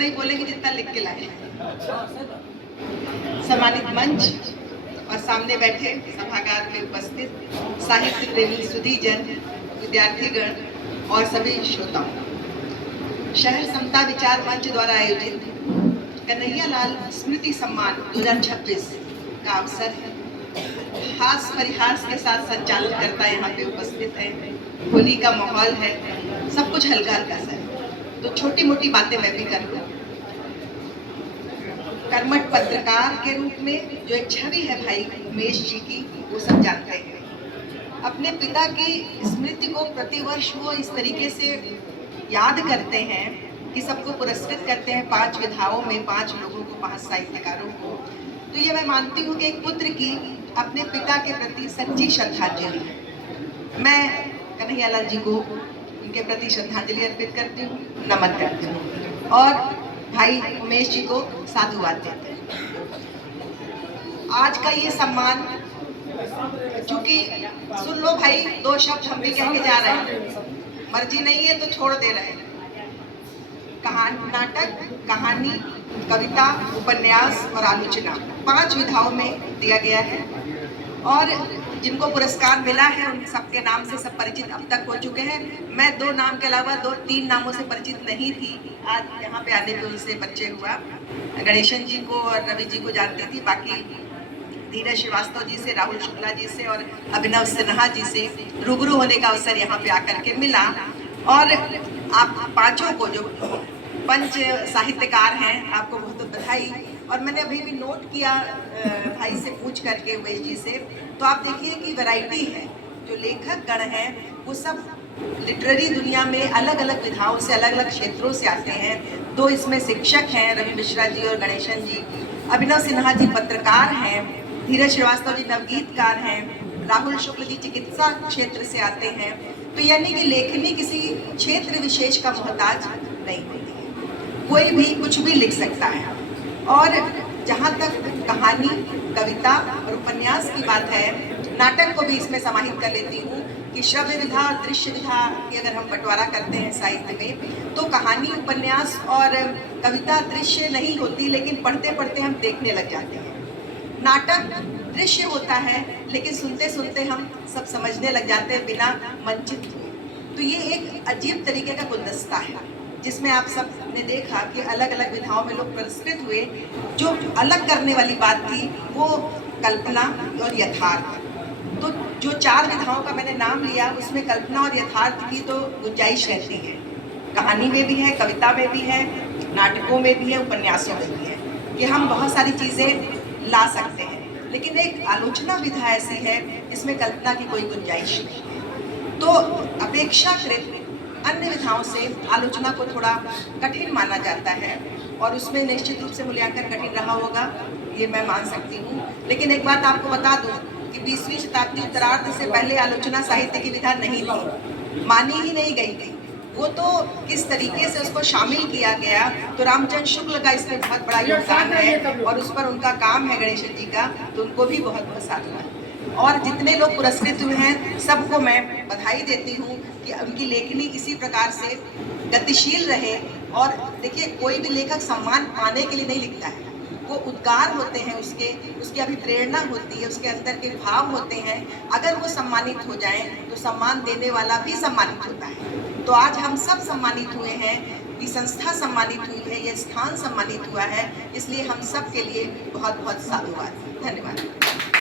उतना ही बोलेंगे जितना लिख के लाए। सम्मानित मंच और सामने बैठे सभागार में उपस्थित साहित्य प्रेमी सुधीजन, विद्यार्थीगण और सभी श्रोताओं, शहर समता विचार मंच द्वारा आयोजित कन्हैयालाल स्मृति सम्मान 2026 का अवसर है। हास परिहास के साथ संचालन करता यहाँ पे उपस्थित है। होली का माहौल है, सब कुछ हल्का हल्का सा है, तो छोटी मोटी बातें मैं भी कर लूँ। कर्मठ पत्रकार के रूप में जो एक छवि है भाई उमेश जी की, वो सब जानते हैं। अपने पिता की स्मृति को प्रतिवर्ष वो इस तरीके से याद करते हैं कि सबको पुरस्कृत करते हैं, 5 विधाओं में 5 लोगों को, 5 साहित्यकारों को। तो ये मैं मानती हूँ कि एक पुत्र की अपने पिता के प्रति सच्ची श्रद्धांजलि है। मैं कन्हैयालाल जी को उनके प्रति श्रद्धांजलि अर्पित करती हूँ, नमन करती हूँ और भाई उमेश जी को साधुवाद देते हैं। आज का ये सम्मान, चूंकि सुन लो भाई, 2 शब्द हम भी कह के जा रहे हैं, मर्जी नहीं है तो छोड़ दे रहे हैं। नाटक, कहानी, कविता, उपन्यास और आलोचना 5 विधाओं में दिया गया है और जिनको पुरस्कार मिला है उन सबके नाम से सब परिचित अब तक हो चुके हैं। मैं 2 नाम के अलावा 2-3 नामों से परिचित नहीं थी, आज यहाँ पे आने पे उनसे परिचय हुआ। गणेशन जी को और रवि जी को जानती थी, बाकी धीरज श्रीवास्तव जी से, राहुल शुक्ला जी से और अभिनव सिन्हा जी से रूबरू होने का अवसर यहाँ पे आकर के मिला। और आप 5 को, जो पंच साहित्यकार हैं, आपको बहुत बहुत बधाई। और मैंने अभी भी नोट किया भाई से पूछ करके, उमेश जी से, तो आप देखिए कि वैरायटी है। जो लेखक गण हैं वो सब लिटरेरी दुनिया में अलग अलग विधाओं से, अलग अलग क्षेत्रों से आते हैं। 2 इसमें शिक्षक हैं, रवि मिश्रा जी और गणेशन जी। अभिनव सिन्हा जी पत्रकार हैं, धीरज श्रीवास्तव जी नवगीतकार हैं, राहुल शुक्ल जी चिकित्सा क्षेत्र से आते हैं। तो यानी कि लेखनी किसी क्षेत्र विशेष का मोहताज नहीं होती है, कोई भी कुछ भी लिख सकता है। और जहाँ तक कहानी, कविता और उपन्यास की बात है, नाटक को भी इसमें समाहित कर लेती हूँ कि श्रव्य विधा और दृश्य विधा की अगर हम बंटवारा करते हैं साहित्य में, तो कहानी, उपन्यास और कविता दृश्य नहीं होती, लेकिन पढ़ते पढ़ते हम देखने लग जाते हैं। नाटक दृश्य होता है, लेकिन सुनते सुनते हम सब समझने लग जाते हैं बिना मंचित हुए। तो ये एक अजीब तरीके का गुलदस्ता है जिसमें आप सब ने देखा कि अलग अलग विधाओं में लोग पुरस्कृत हुए। जो अलग करने वाली बात थी वो कल्पना और यथार्थ। तो जो 4 विधाओं का मैंने नाम लिया, उसमें कल्पना और यथार्थ की तो गुंजाइश रहती है। कहानी में भी है, कविता में भी है, नाटकों में भी है, उपन्यासों में भी है कि हम बहुत सारी चीज़ें ला सकते हैं। लेकिन एक आलोचना विधा ऐसी है जिसमें कल्पना की कोई गुंजाइश नहीं है। तो अपेक्षाकृत अन्य विधाओं से आलोचना को थोड़ा कठिन माना जाता है और उसमें निश्चित रूप से मूल्यांकन कठिन रहा होगा, ये मैं मान सकती हूँ। लेकिन एक बात आपको बता दूँ कि 20वीं शताब्दी उत्तरार्ध से पहले आलोचना साहित्य की विधा नहीं थी, मानी ही नहीं गई थी। वो तो किस तरीके से उसको शामिल किया गया, तो रामचंद्र शुक्ल का इसमें बहुत बड़ा योगदान है और उस पर उनका काम है गणेशन जी का, तो उनको भी बहुत बहुत साधुवाद। और जितने लोग पुरस्कृत हुए हैं सबको मैं बधाई देती हूँ कि उनकी लेखनी इसी प्रकार से गतिशील रहे। और देखिए, कोई भी लेखक सम्मान पाने के लिए नहीं लिखता है, वो उद्गार होते हैं, उसकी अभिप्रेरणा होती है, उसके अंदर के भाव होते हैं। अगर वो सम्मानित हो जाएं तो सम्मान देने वाला भी सम्मानित होता है। तो आज हम सब सम्मानित हुए हैं, ये संस्था सम्मानित हुई है, ये स्थान सम्मानित हुआ है, इसलिए हम सब के लिए बहुत बहुत साधुवाद। धन्यवाद।